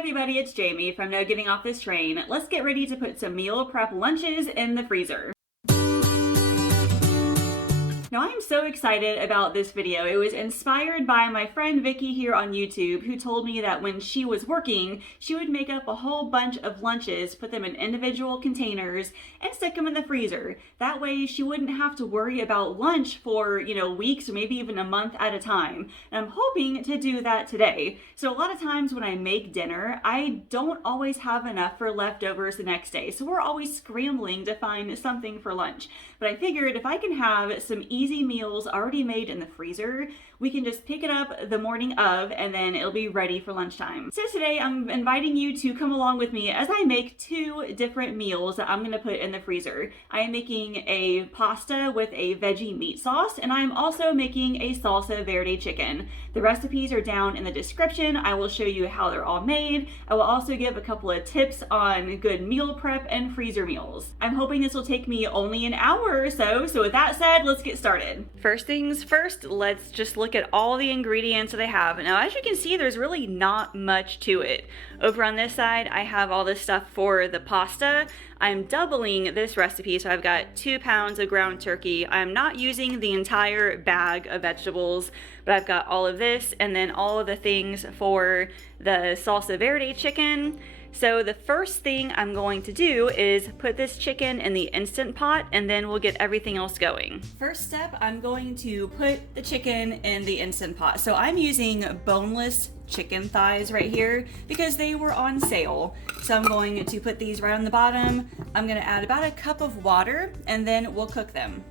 everybody, it's Jamie from No Getting Off This Train. Let's get ready to put some meal prep lunches in the freezer. Now I'm so excited about this video. It was inspired by my friend Vicky here on YouTube, who told me that when she was working, she would make up a whole bunch of lunches, put them in individual containers, and stick them in the freezer. That way she wouldn't have to worry about lunch for, weeks or maybe even a month at a time. And I'm hoping to do that today. So a lot of times when I make dinner, I don't always have enough for leftovers the next day. So we're always scrambling to find something for lunch. But I figured if I can have some easy meals already made in the freezer, we can just pick it up the morning of and then it'll be ready for lunchtime. So today I'm inviting you to come along with me as I make two different meals that I'm going to put in the freezer. I am making a pasta with a veggie meat sauce, and I'm also making a salsa verde chicken. The recipes are down in the description. I will show you how they're all made. I will also give a couple of tips on good meal prep and freezer meals. I'm hoping this will take me only an hour or so. So with that said, let's get started. First things first, let's just look at all the ingredients that I have. Now, as you can see, there's really not much to it. Over on this side, I have all this stuff for the pasta. I'm doubling this recipe, so I've got 2 pounds of ground turkey. I'm not using the entire bag of vegetables, but I've got all of this and then all of the things for the salsa verde chicken. So the first thing I'm going to do is put this chicken in the Instant Pot, and then we'll get everything else going. First step, I'm going to put the chicken in the Instant Pot. So I'm using boneless chicken thighs right here because they were on sale. So I'm going to put these right on the bottom. I'm going to add about a cup of water, and then we'll cook them.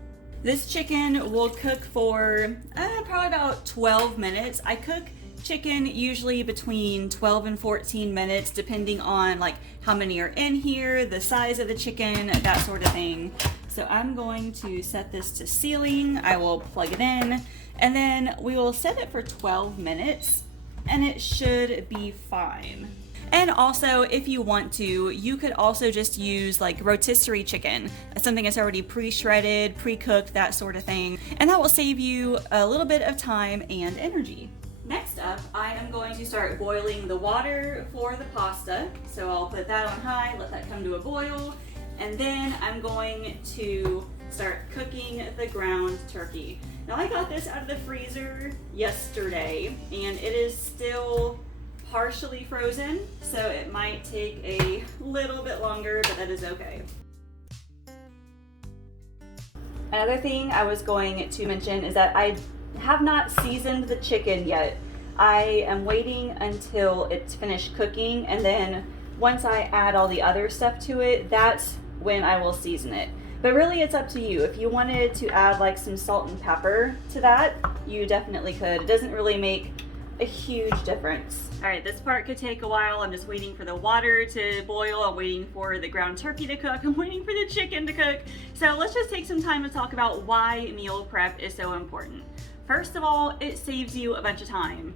This chicken will cook for probably about 12 minutes. I cook chicken usually between 12 and 14 minutes, depending on like how many are in here, the size of the chicken, that sort of thing. So I'm going to set this to sealing. I will plug it in, and then we will set it for 12 minutes, and it should be fine. And also, if you want to, you could also just use like rotisserie chicken, something that's already pre-shredded, pre-cooked, that sort of thing. And that will save you a little bit of time and energy. Next up, I am going to start boiling the water for the pasta. So I'll put that on high, let that come to a boil, and then I'm going to start cooking the ground turkey. Now I got this out of the freezer yesterday, and it is still partially frozen, so it might take a little bit longer, but that is okay. Another thing I was going to mention is that I have not seasoned the chicken yet. I am waiting until it's finished cooking, and then once I add all the other stuff to it, that's when I will season it. But really, it's up to you. If you wanted to add like some salt and pepper to that, you definitely could. It doesn't really make a huge difference. All right, this part could take a while. I'm just waiting for the water to boil. I'm waiting for the ground turkey to cook. I'm waiting for the chicken to cook. So let's just take some time to talk about why meal prep is so important. First of all, it saves you a bunch of time.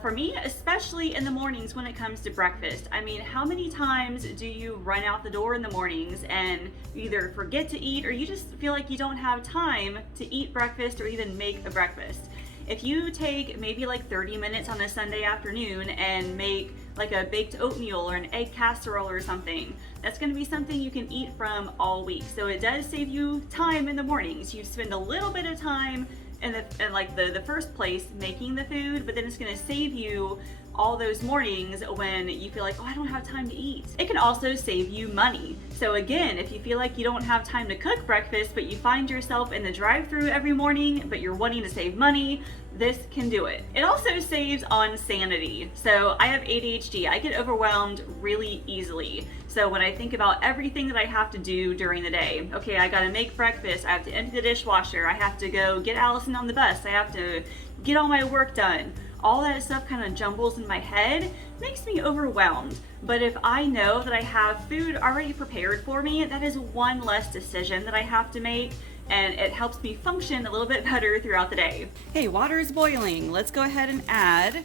For me, especially in the mornings when it comes to breakfast. I mean, how many times do you run out the door in the mornings and you either forget to eat, or you just feel like you don't have time to eat breakfast or even make a breakfast? If you take maybe like 30 minutes on a Sunday afternoon and make like a baked oatmeal or an egg casserole or something, that's going to be something you can eat from all week. So it does save you time in the mornings. You spend a little bit of time in the first place making the food, but then it's going to save you all those mornings when you feel like, oh, I don't have time to eat. It can also save you money. So again, if you feel like you don't have time to cook breakfast, but you find yourself in the drive-thru every morning, but you're wanting to save money, this can do it. It also saves on sanity. So I have ADHD. I get overwhelmed really easily. So when I think about everything that I have to do during the day, okay, I gotta make breakfast, I have to empty the dishwasher, I have to go get Allison on the bus, I have to get all my work done. All that stuff kind of jumbles in my head, makes me overwhelmed. But if I know that I have food already prepared for me, that is one less decision that I have to make, and it helps me function a little bit better throughout the day. Hey, water is boiling. Let's go ahead and add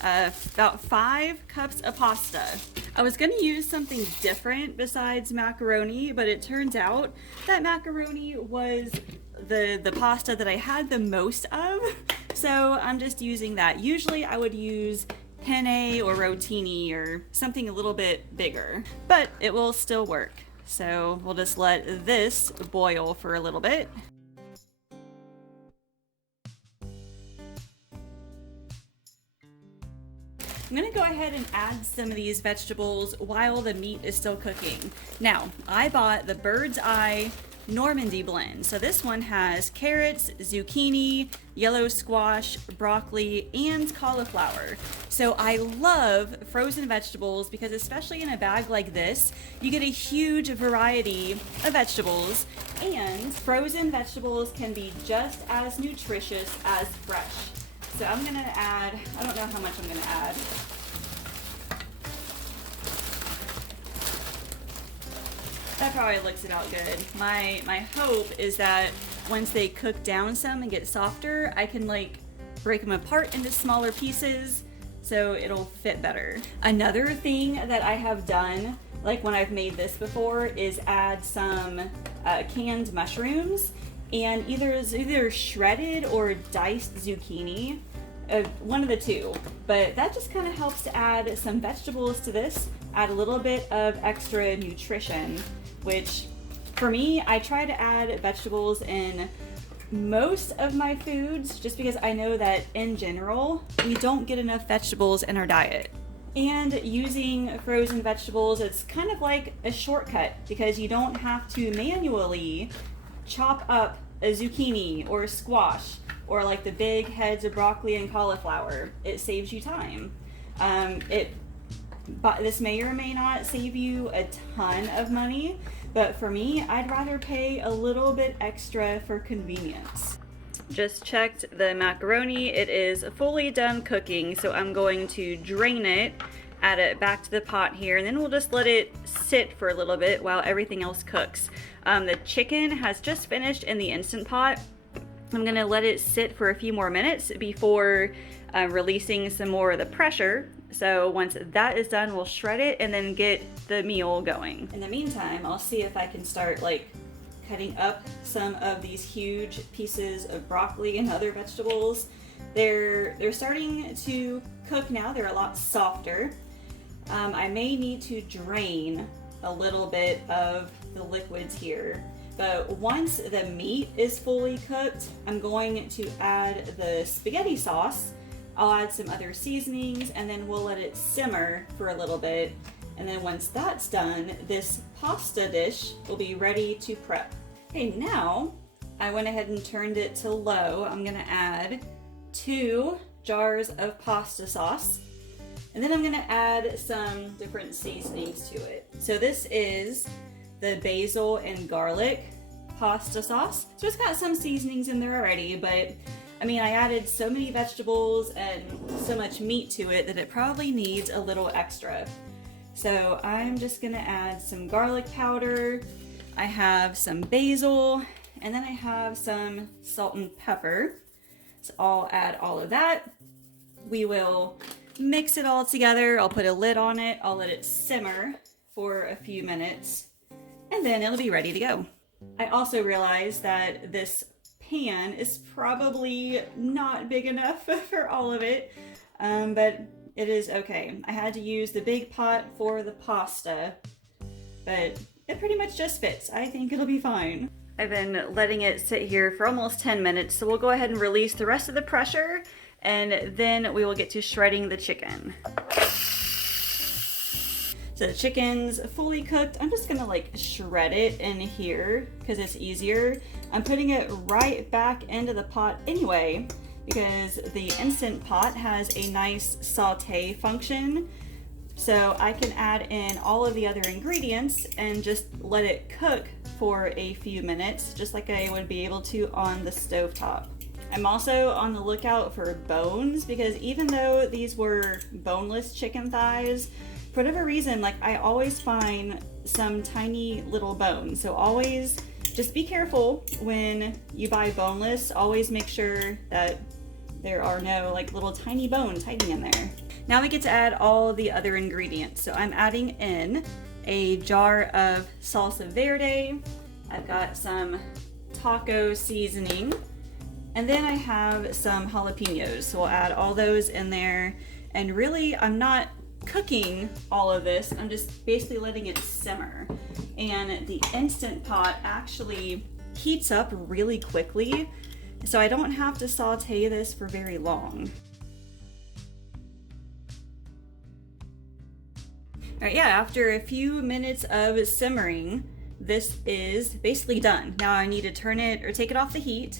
about 5 cups of pasta. I was gonna use something different besides macaroni, but it turns out that macaroni was the pasta that I had the most of, so I'm just using that. Usually I would use penne or rotini or something a little bit bigger, but it will still work. So we'll just let this boil for a little bit. I'm gonna go ahead and add some of these vegetables while the meat is still cooking. Now, I bought the Bird's Eye Normandy blend. So this one has carrots, zucchini, yellow squash, broccoli, and cauliflower. So I love frozen vegetables because especially in a bag like this, you get a huge variety of vegetables, and frozen vegetables can be just as nutritious as fresh. So I'm gonna add, I don't know how much I'm gonna add. That probably looks about good. My hope is that once they cook down some and get softer, I can like break them apart into smaller pieces so it'll fit better. Another thing that I have done, like when I've made this before, is add some canned mushrooms and either shredded or diced zucchini, one of the two. But that just kind of helps to add some vegetables to this, add a little bit of extra nutrition, which for me, I try to add vegetables in most of my foods just because I know that in general, we don't get enough vegetables in our diet. And using frozen vegetables, it's kind of like a shortcut because you don't have to manually chop up a zucchini or a squash or like the big heads of broccoli and cauliflower. It saves you time. This may or may not save you a ton of money, but for me, I'd rather pay a little bit extra for convenience. Just checked the macaroni. It is fully done cooking, so I'm going to drain it, add it back to the pot here, and then we'll just let it sit for a little bit while everything else cooks. The chicken has just finished in the Instant Pot. I'm gonna let it sit for a few more minutes before releasing some more of the pressure. So once that is done, we'll shred it and then get the meal going. In the meantime, I'll see if I can start like cutting up some of these huge pieces of broccoli and other vegetables. They're starting to cook now. They're a lot softer. I may need to drain a little bit of the liquids here, but once the meat is fully cooked, I'm going to add the spaghetti sauce. I'll add some other seasonings and then we'll let it simmer for a little bit. And then once that's done, this pasta dish will be ready to prep. Okay, now I went ahead and turned it to low. I'm gonna add 2 jars of pasta sauce. And then I'm gonna add some different seasonings to it. So this is the basil and garlic pasta sauce. So it's got some seasonings in there already, but I mean, I added so many vegetables and so much meat to it that it probably needs a little extra. So I'm just gonna add some garlic powder. I have some basil, and then I have some salt and pepper. So I'll add all of that. We will mix it all together. I'll put a lid on it. I'll let it simmer for a few minutes, and then it'll be ready to go. I also realized that this pan is probably not big enough for all of it, but it is okay. I had to use the big pot for the pasta, but it pretty much just fits. I think it'll be fine. I've been letting it sit here for almost 10 minutes, so we'll go ahead and release the rest of the pressure, and then we will get to shredding the chicken. So the chicken's fully cooked. I'm just gonna like shred it in here because it's easier. I'm putting it right back into the pot anyway because the Instant Pot has a nice saute function. So I can add in all of the other ingredients and just let it cook for a few minutes, just like I would be able to on the stovetop. I'm also on the lookout for bones because even though these were boneless chicken thighs, for whatever reason, like I always find some tiny little bones. So always just be careful when you buy boneless. Always make sure that there are no like little tiny bones hiding in there. Now we get to add all of the other ingredients. So I'm adding in a jar of salsa verde. I've got some taco seasoning, and then I have some jalapenos. So we'll add all those in there. And really, I'm not cooking all of this, I'm just basically letting it simmer. And the Instant Pot actually heats up really quickly, so I don't have to saute this for very long. All right, yeah, after a few minutes of simmering, this is basically done. Now I need to turn it or take it off the heat,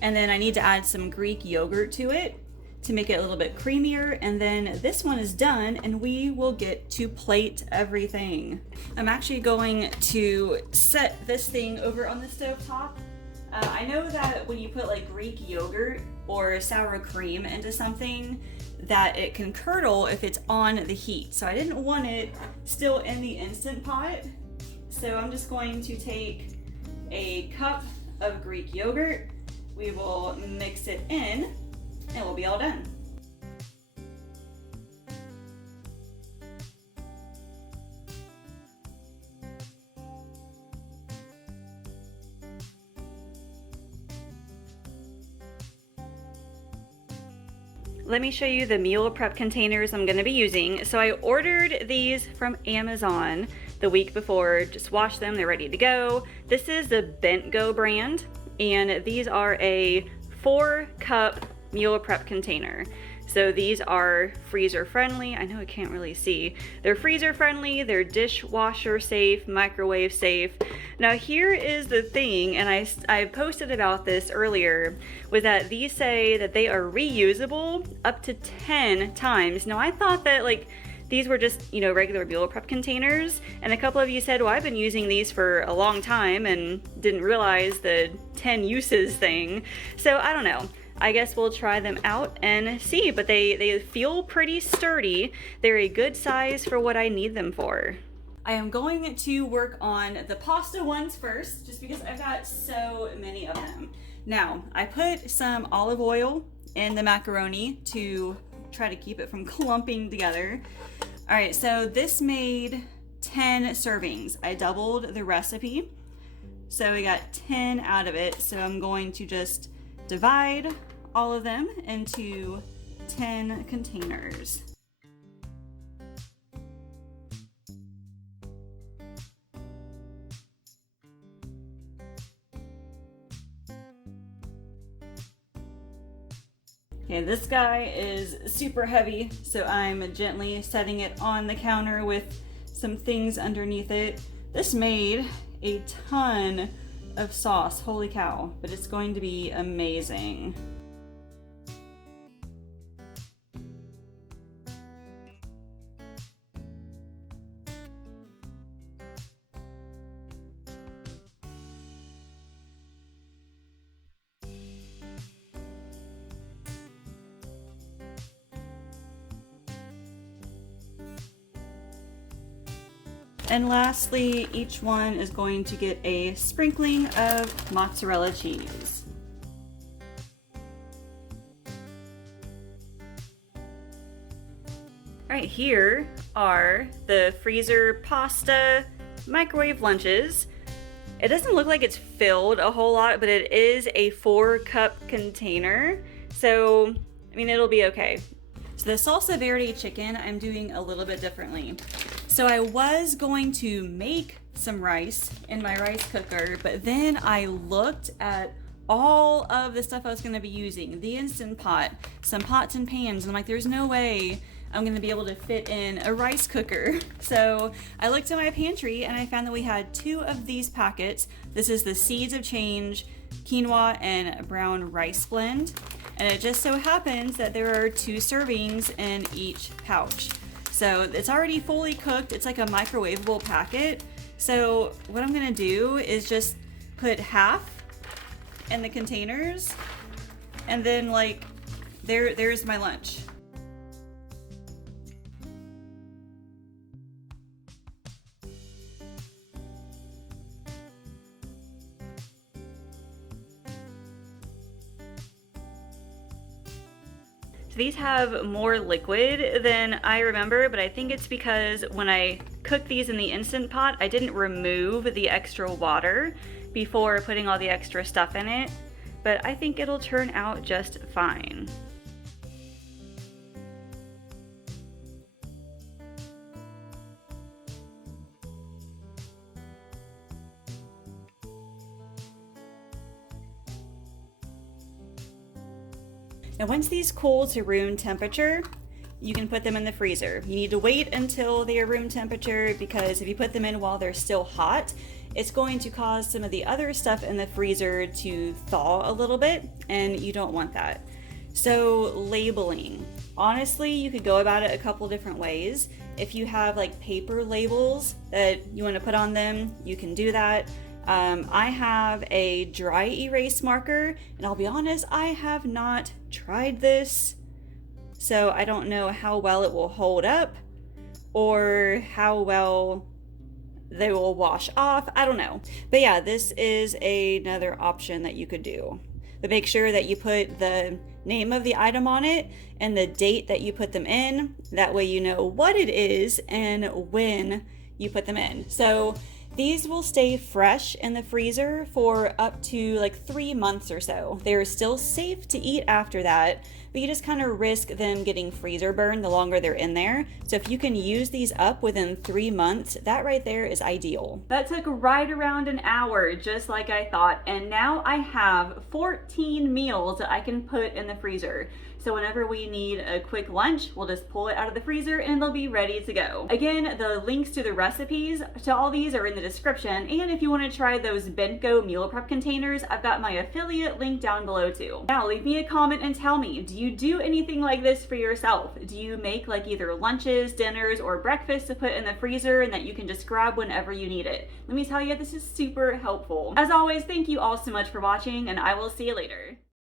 and then I need to add some Greek yogurt to it to make it a little bit creamier, and then this one is done and we will get to plate everything. I'm actually going to set this thing over on the stove top. I know that when you put like Greek yogurt or sour cream into something, that it can curdle if it's on the heat. So I didn't want it still in the Instant Pot. So I'm just going to take a cup of Greek yogurt. We will mix it in and we'll be all done. Let me show you the meal prep containers I'm gonna be using. So I ordered these from Amazon the week before, just washed them, they're ready to go. This is the Bent Go brand, and these are a 4-cup meal prep container. So these are freezer friendly. I know I can't really see. They're freezer friendly, they're dishwasher safe, microwave safe. Now here is the thing, and I posted about this earlier, was that these say that they are reusable up to 10 times. Now I thought that like these were just, you know, regular meal prep containers, and a couple of you said, well, I've been using these for a long time and didn't realize the 10 uses thing. So I don't know. I guess we'll try them out and see, but they feel pretty sturdy. They're a good size for what I need them for. I am going to work on the pasta ones first, just because I've got so many of them. Now, I put some olive oil in the macaroni to try to keep it from clumping together. All right, so this made 10 servings. I doubled the recipe, so we got 10 out of it. So I'm going to just divide all of them into 10 containers. Okay, this guy is super heavy, so I'm gently setting it on the counter with some things underneath it. This made a ton of sauce, holy cow, but it's going to be amazing. And lastly, each one is going to get a sprinkling of mozzarella cheese. Right, here are the freezer pasta microwave lunches. It doesn't look like it's filled a whole lot, but it is a 4-cup container. So, I mean, it'll be okay. So the salsa verde chicken, I'm doing a little bit differently. So I was going to make some rice in my rice cooker, but then I looked at all of the stuff I was gonna be using, the Instant Pot, some pots and pans, and I'm like, there's no way I'm gonna be able to fit in a rice cooker. So I looked in my pantry and I found that we had 2 of these packets. This is the Seeds of Change quinoa and brown rice blend. And it just so happens that there are 2 servings in each pouch. So it's already fully cooked. It's like a microwavable packet. So what I'm gonna do is just put half in the containers, and then like, there's my lunch. So these have more liquid than I remember, but I think it's because when I cooked these in the Instant Pot, I didn't remove the extra water before putting all the extra stuff in it, but I think it'll turn out just fine. And once these cool to room temperature, you can put them in the freezer. You need to wait until they are room temperature, because if you put them in while they're still hot, it's going to cause some of the other stuff in the freezer to thaw a little bit, and you don't want that. So labeling. Honestly, you could go about it a couple different ways. If you have like paper labels that you want to put on them, you can do that. I have a dry erase marker, and I'll be honest, I have not tried this, so I don't know how well it will hold up or how well they will wash off. I don't know. But yeah, this is another option that you could do. But make sure that you put the name of the item on it and the date that you put them in. That way you know what it is and when you put them in. So these will stay fresh in the freezer for up to like 3 months or so. They're still safe to eat after that, but you just kind of risk them getting freezer burn the longer they're in there. So if you can use these up within 3 months, that right there is ideal. That took right around an hour, just like I thought. And now I have 14 meals that I can put in the freezer. So whenever we need a quick lunch, we'll just pull it out of the freezer and they'll be ready to go. Again, the links to the recipes to all these are in the description. And if you want to try those Bentgo meal prep containers, I've got my affiliate link down below too. Now leave me a comment and tell me, do you do anything like this for yourself? Do you make like either lunches, dinners, or breakfast to put in the freezer and that you can just grab whenever you need it? Let me tell you, this is super helpful. As always, thank you all so much for watching, and I will see you later.